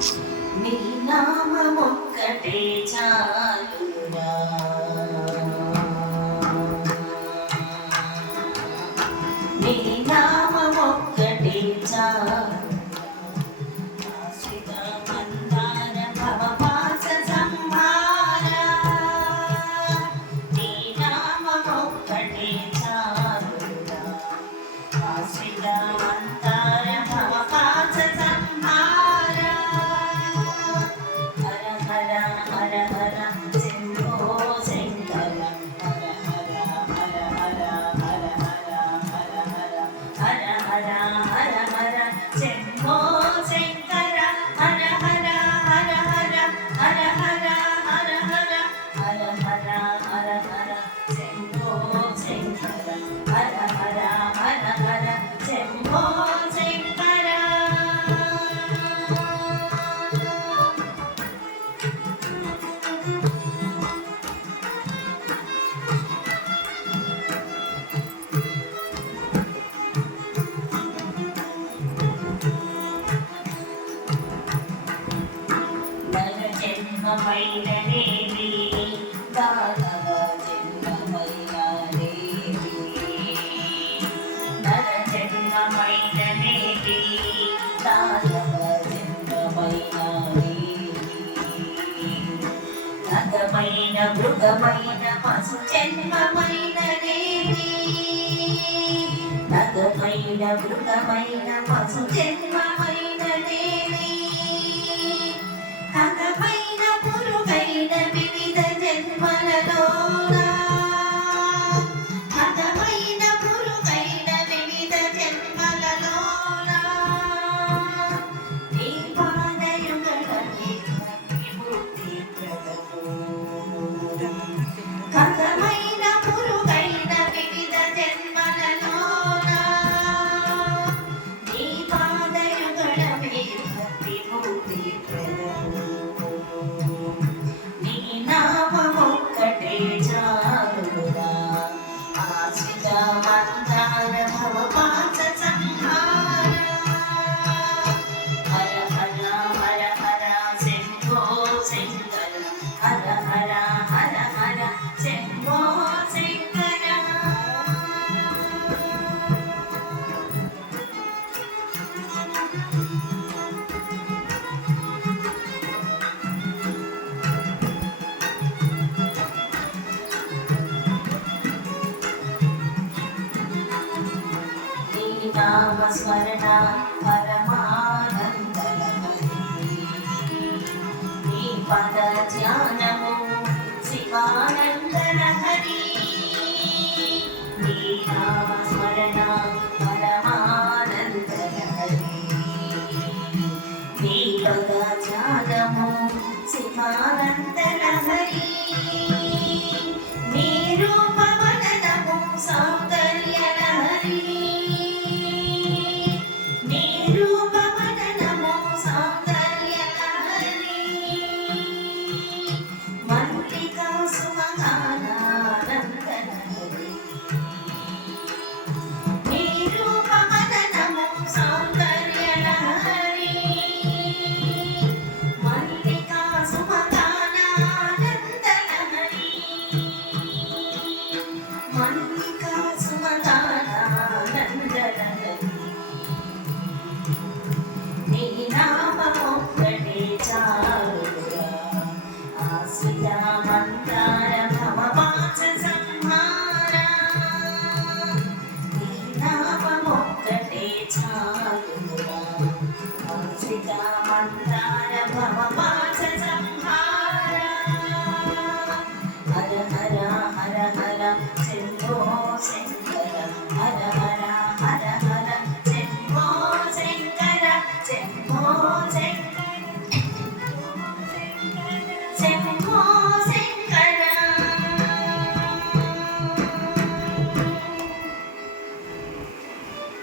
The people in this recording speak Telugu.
నీ నామమొక్కటే చాలురా నీ నామమొక్కటే చాలు జన్మమైనదేవి దానవ జన్మమైనదేవి నర జన్మమైనదేవి దానవ జన్మమైనదేవి నగమైన మృగమైన పశు జన్మమైనదేవి నగమైన మృగమైన పశు జన్మమైనదేవి హతమైన పురుగైన వివిధ జన్మలలోనా హతమైన పురుగైన వివిధ జన్మలలోనా నీ పాదయుగలనే విముక్తి ప్రదము హతమైన పురుగైన వివిధ జన్మలలోనా నీ పాదయుగలనే విముక్తి ప్రదము నామస్మరణ పరమానందలహరి నీ పద ధ్యానము శివానందలహరి నీ నామస్మరణ పరమానందలహరి నీ పద ధ్యానము శివానందలహరి నీ రూపవదనము సౌందర్యలహరి హర హర హర హర శంభో శంకర హర హర హర హర శంభో శంకర శంభో శంకర